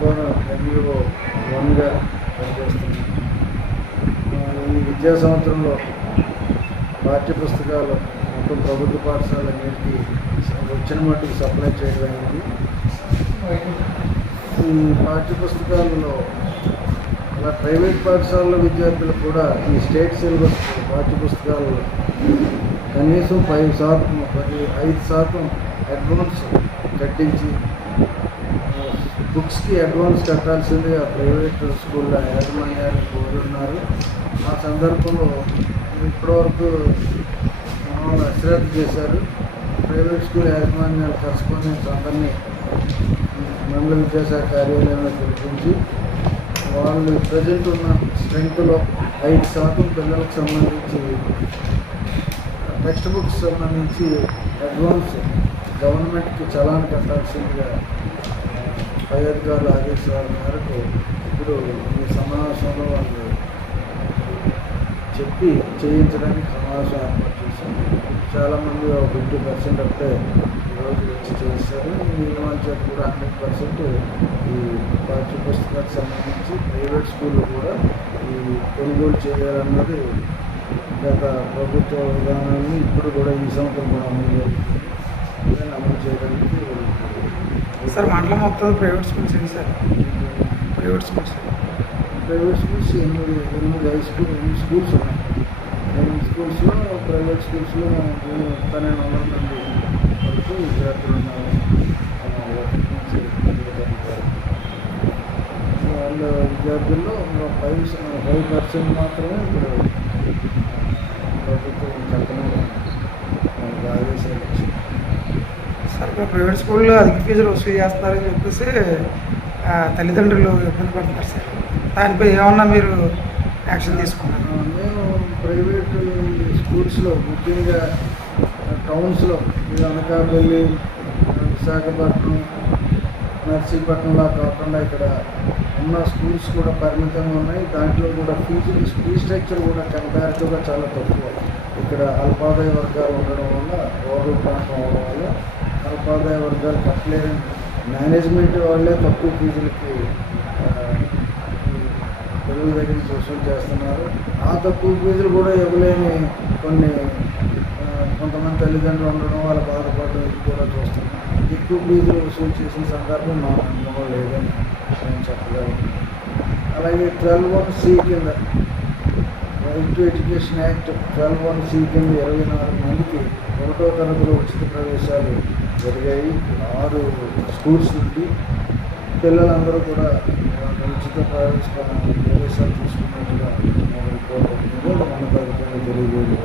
దాంతో ఎంఈఓ వన్గా పనిచేస్తున్నాను ఈ విద్యా సంవత్సరంలో పాఠ్య పుస్తకాలు మొత్తం ప్రభుత్వ పాఠశాలన్నింటికి వచ్చిన మట్టుకు సప్లై చేయడం పాఠ్య పుస్తకాలలో అలా ప్రైవేట్ పాఠశాలల విద్యార్థులు కూడా ఈ స్టేట్ సిలబస్ పాఠ్య పుస్తకాలలో కనీసం ఫైవ్ శాతం పది ఐదు శాతం అడ్వాన్స్ కట్టించి బుక్స్కి అడ్వాన్స్ కట్టాల్సింది ఆ ప్రైవేట్ స్కూళ్ళ యాజమాన్యాలు కోరున్నారు. ఆ సందర్భంలో ఇప్పటివరకు మమ్మల్ని అశ్రద్ధ చేశారు. ప్రైవేట్ స్కూల్ యాజమాన్యాలు కరస్పాండెంట్స్ అందరినీ మండల విద్యాశాఖ కార్యాలయంలో పిలిపించి వాళ్ళు ప్రజెంట్ ఉన్న స్ట్రెంగ్త్లో ఐదు శాతం పిల్లలకు సంబంధించి టెక్స్ట్ బుక్స్ సంబంధించి అడ్వాన్స్ గవర్నమెంట్కి చలాన్ కట్టాల్సిందిగా పై అధికారుల ఆదేశాల మేరకు ఇప్పుడు ఈ సమావేశంలో వాళ్ళు చెప్పి చేయించడానికి సమావేశం ఏర్పాటు చేశాం చాలామంది ఒక ఫిఫ్టీ పర్సెంట్ అంటే ఈరోజు వచ్చి చేస్తారు. మిగిలిన వాళ్ళ కూడా హండ్రెడ్ పర్సెంట్ ఈ పాఠ్య పుస్తకాలకు సంబంధించి ప్రైవేట్ స్కూళ్ళు కూడా ఈ కొనుగోలు చేయాలన్నది గత ప్రభుత్వ విధానాన్ని ఇప్పుడు కూడా ఈ సంవత్సరం కూడా అమలు జరుగుతుంది దాన్ని అమలు చేయడానికి సార్ మండలం మొత్తం ప్రైవేట్ స్కూల్స్ ఏంటి sir? Private schools. Private schools ఎనిమిది ఎనిమిది హై స్కూల్ ఎనిమిది స్కూల్స్ ఉన్నాయి. ఎనిమిది స్కూల్స్లో ప్రైవేట్ స్కూల్స్లో పన్నెండు వందల మంది వరకు విద్యార్థులు ఉన్నారు. వాళ్ళ విద్యార్థుల్లో ఫైవ్ ఫైవ్ పర్సెంట్ మాత్రమే ఇప్పుడు ప్రభుత్వం చట్టంలో మనకు ఆదేశాలు ఇచ్చింది సార్ ఇప్పుడు ప్రైవేట్ స్కూల్లో అధిక ఫీజులు వసూలు చేస్తున్నారని చెప్పేసి ఆ, తల్లిదండ్రులు ఇబ్బంది పడుతున్నారు సార్. దానిపై ఏమన్నా మీరు యాక్షన్ తీసుకున్నారు? మేము ప్రైవేట్ స్కూల్స్లో ముఖ్యంగా టౌన్స్లో అనకాపల్లి విశాఖపట్నం నర్సీపట్నంలా కాకుండా ఇక్కడ ఉన్న స్కూల్స్ కూడా పరిమితంగా ఉన్నాయి. దాంట్లో కూడా ఫీజు ఫీ స్ట్రక్చర్ కూడా కంపారిటివ్గా చాలా తక్కువ. ఇక్కడ అల్పాదాయ వర్గాలు ఉండడం వల్ల ఓవర్ ప్రాంతం అవడం వల్ల ఉపాధ్యాయ వర్గాలు కట్టలేదు మేనేజ్మెంట్ వాళ్ళే తక్కువ ఫీజులకి పిల్లల దగ్గర నుంచి వసూలు చేస్తున్నారు. ఆ తక్కువ ఫీజులు కూడా ఇవ్వలేని కొన్ని కొంతమంది తల్లిదండ్రులు ఉండడం వాళ్ళ బాధపడడం ఇది కూడా చూస్తున్నాం. ఎక్కువ ఫీజులు వసూలు చేసిన సందర్భం మా అనుభవం లేదని నేను చెప్పగలను. అలాగే ట్వెల్వ్ వన్ సి కింద right education act twelve one C కింద ఇరవై నాలుగు మందికి ఒకటో తరగతిలో ఉచిత ప్రవేశాలు జరిగాయి. ఆరు స్కూల్స్ నుండి పిల్లలందరూ కూడా ఉచిత ప్రవేశ ప్రవేశాలు తీసుకున్నట్టుగా మన ప్రభుత్వం తెలియజేయడం